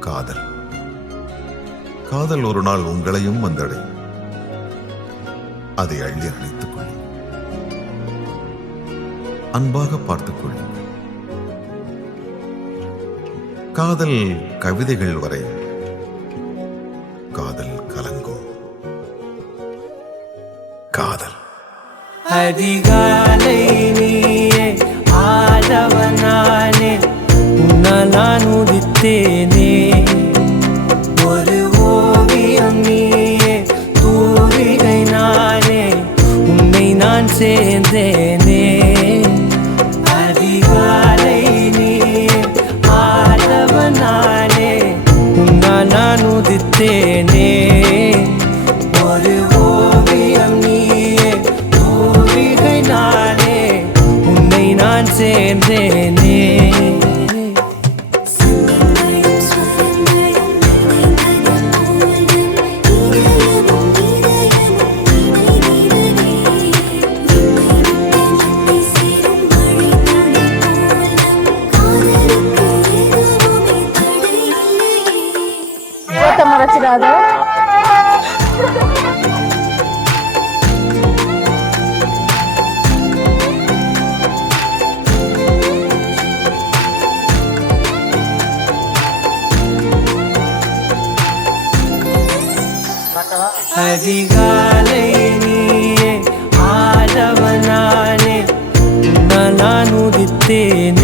காதல். காதல் ஒரு நாள் உங்களையும் வந்தடையும். அதை அள்ளி அணைத்துக் கொள்ளுங்கள். அன்பாக பார்த்துக் கொள்ளுங்கள். காதல் கவிதைகள் வரை காதல் கலங்கும். காதல் அதிகாலை நீயே ஆதவனானே, உன்னால் நான் உதித்தேனே. ஒரு ஓவியம் நீயே, தூரிகை நானே, உன்னை நான் சேர்ந்தேனே. அதிகாலை நீயே ஆதவனானே, உன்னால் நான் உதித்தேனே. ஒரு ஓவியம் நீயே, தூரிகை நானே, உன்னை நான் சேர்ந்தேனே. மறைச்சிடாத. அதிகாலை நீயே ஆதவனானே, உன்னால் நான் உதித்தேனே.